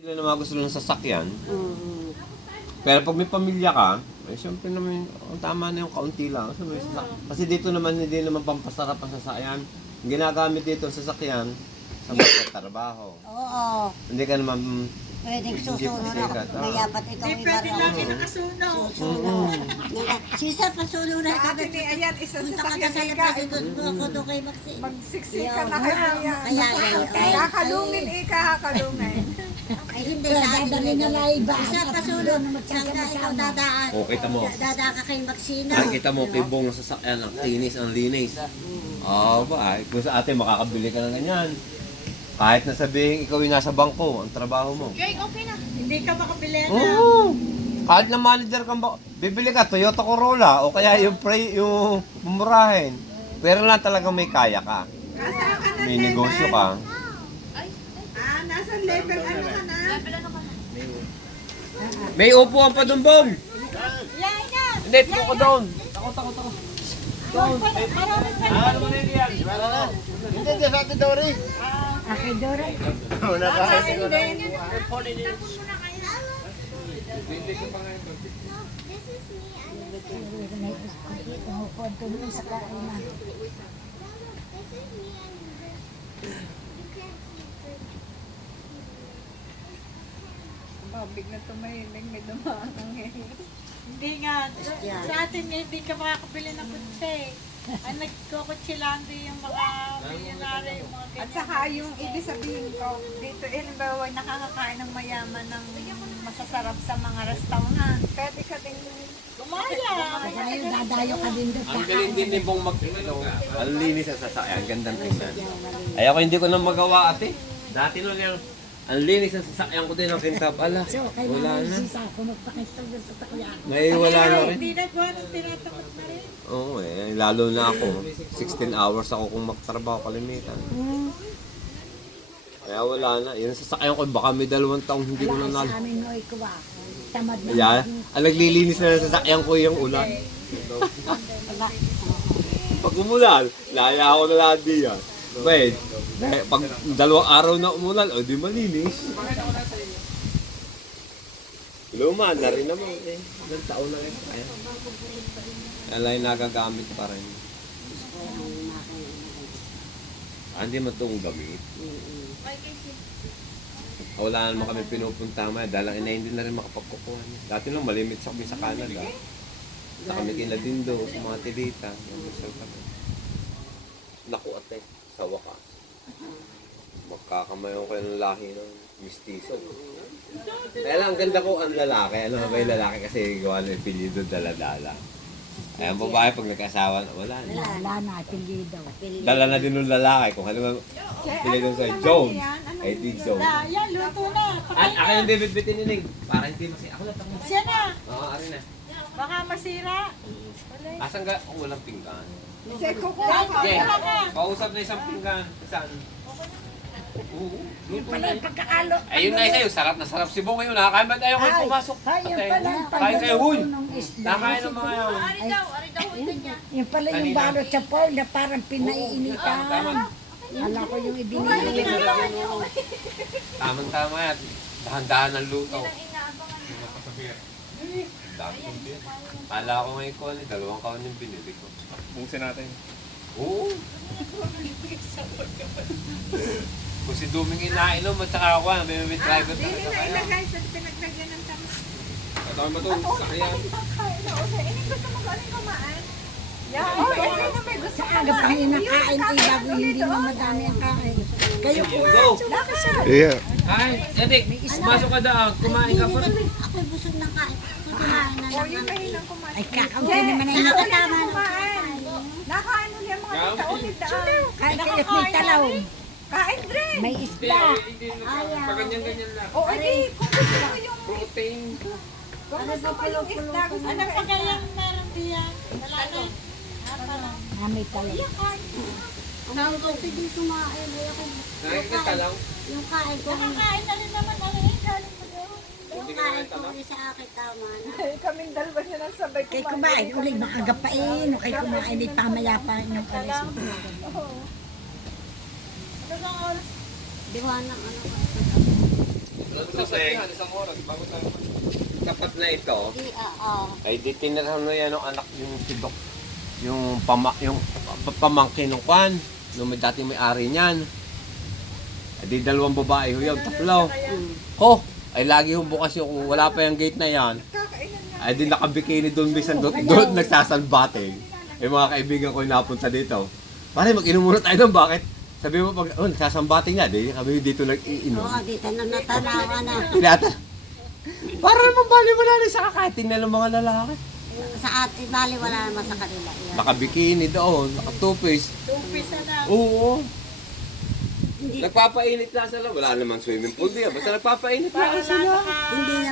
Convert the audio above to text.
Sila na mga gusto ng sasakyan. Mm. Pero pag may pamilya ka, eh, syempre naman, tama na yung kaunti lang. Kasi dito naman, hindi naman pampasarap ang sasakyan. Ang ginagamit dito ang sasakyan, sa mga trabaho. Oo. Hindi ka naman, Pwedeng susunod sikat, ako. Mayapat ikaw Hindi pwede lagi nakasunog. Sisa, pasunod Sa akin eh, ayan, isang Punta ka sasakyan sa eh, labas, ako doon kay Maxi. magsiksika na kayo yan. Kaya yan. Kakalungin eh, kakalungin. Ay, hindi sa akin. Dadali na lang iba. Isa, pasunod. Sangka ikaw dadaan. O, kita mo. Dadaan ka kay Maxina. Nakikita mo, kibong ng sasakyan, ang tinis, ang linis. Oo ba? Kung sa atin, makakabili ka ng ganyan. Kahit na sabihin, ikaw yung nasa bangko, ang trabaho mo. Hindi ka makabili na. Oo. Kahit na manager ka ba, bibili ka Toyota Corolla o kaya yung mumurahin. Pero lang talagang may kaya ka. Kasama ka na May negosyo ka. Nasa level ano ka na? May upuan pa doon, Bong. Hindi, tuko ko doon. Takot. Hindi, di sa atin, Dory. Aki Dora. Kakain din. Tumukuan ko nun sa kainan. Biglang tumahimik, may dumaan ang Hindi nga, sa atin nga hindi ka makakabili ng kutse. Ang nagkukutsi lang din yung mga milyonary, yung mga ganyan. At saka yung ibig sabihin ko, dito halimbawa nakakakain ng mayaman ng masasarap sa mga restaurant. Pwede ka din gumaya. Ngayon, dadayo ka din doon. Ang galing din ni Bong Ang linis ang sasakyan, ang gandang tingnan. Ay ako hindi ko na magawa ate. Dati nun yung, ang linis ang sasakyan ko din ang kintab. Ala, So, wala kailangan na. sisa ako magpakita doon sa sakyan. Ngayon wala na rin. Hindi na gawa ng tinatakot na rin. Oo eh, lalo na ako. 16 hours ako kung magtrabaho kalimitan. Kaya wala na. Yung sasakyan ko, baka may 2 taong hindi ko na Wala nalo. sa amin mo ikuha. Tamad na. Kaya, ang naglilinis na ng sasakyan ko yung ulan. Pag umulan, laya ako na lahat diyan. Wait, pag 2 araw na umulan, o di malinis. Luma na rin naman eh. Ilang taon na rin. Alay nagagamit pa rin. Hindi mo itong gamit. Wala naman kami pinupunta mo. Dahil hindi na rin makapagkukuha niya. Dati lang malimit sa kami sa Canada. Sa kami kina Dindo, sa mga tilita. Naku ate, sa wakas. Magkakamayon kayo ng lahi ng mistiso. Kaya lang, ang ganda ko ang lalaki. Ano ba yung lalaki kasi gawa ng apelyido dala-dala. Ay, ang babae pag nagkasawa na, wala na. Wala na, apelyido. Dala na din ng lalaki. Kung ano ba, pinagin sa'yo, Jones. Ay, di Jones. Yan, luto na. At ako yung bibit-bitin ni Ning. Para hindi masira. Ako lang ako. Siya na. Oo, ari na. Baka masira. Asan ka? Oh, walang pinggan. Kasi kukuha ka. Okay, kausap na isang pinggan. Saan? Oo, luto na yun. Pagkakalo. Ayun na sa'yo, sarap na sarap si Bong ngayon. Nakakain ba tayo kayo pumasok? Ay, yung Ate, pala yung kain kayo, huy! ng isda. Nakain ng mga yun. Yung pala yung balot sa Paul na parang pinaiinitan. Ala ko yung ibinili. Tamang-tama yan. Dahan-dahan ang luto. Dami kong beer. Kala ko ngayon ko, 2 kaon yung binili ko. Bungsin natin. Oo. Kung si Duming inainom at saka ako, may try ko Hindi talaga na kaya. ilagay sa pinaglagyan ng tama. Tama ba ito? Sakyan. Ini gusto mo galing kumain? Yeah, sino may gusto Sa aga pa hinakain ay bago hindi mo madami ang kain. Kayo po. Go! Yeah. Ay, Edik, pumasok ka daw. Kumain ka pa rin. Ako'y busog ng kain. Kumain na O lang. yung mahinang kumain. Ay kakaunti naman ay Nakatama na. Kumain. Nakaano niya mga tita ulit daan. Kain kayo may talaw. Kain Dre. May isda. Ganyan-ganyan lang. O edi, kung gusto mo yung Protein. kung gusto mo yung isda, gusto mo yung isda. meron diyan? Wala na. Ah, may talaw. Ang gusto din kumain. Nakain ka talaw. Yung kain ko. Nakakain na rin naman ano eh. Galing mo doon. Yung kain ko rin sa akin tama na. Kaming dalawa niya lang sabay Kay kumain ulit maaga pa eh. No, kay kumain ay pamaya pa yung alis. Ano bang oras? Diwa ng ano. Sa sakihan, isang oras, bago tayo. Tapat na ito, Di, oo. ay di tinirahan mo yan ng anak yung sidok. Yung pamangkin ng kwan. Nung may dating may-ari niyan. Ay di dalawang babae, huyaw, tatlo. Ho! Ay lagi yung bukas yung kung wala pa yung gate na yan. Ay di nakabikini doon, bisan doon nagsasalbating. Ay mga kaibigan ko yung napunta dito. Pare, mag-inom muna tayo doon, bakit? Sabi mo pag, nagsasambating nga, di kami dito nag-iinom. Oo, dito na natanawa na. Tinata. Para naman bali mo na sa kakating na ng mga lalaki. Sa atin, bali wala naman sa kanila. Yan. Naka-bikini doon, naka-two-piece. Tumpisa na. Oo. Hindi, Nagpapainit na sila. Wala namang swimming pool diyan. Basta nagpapainit Para na sila. lang hindi na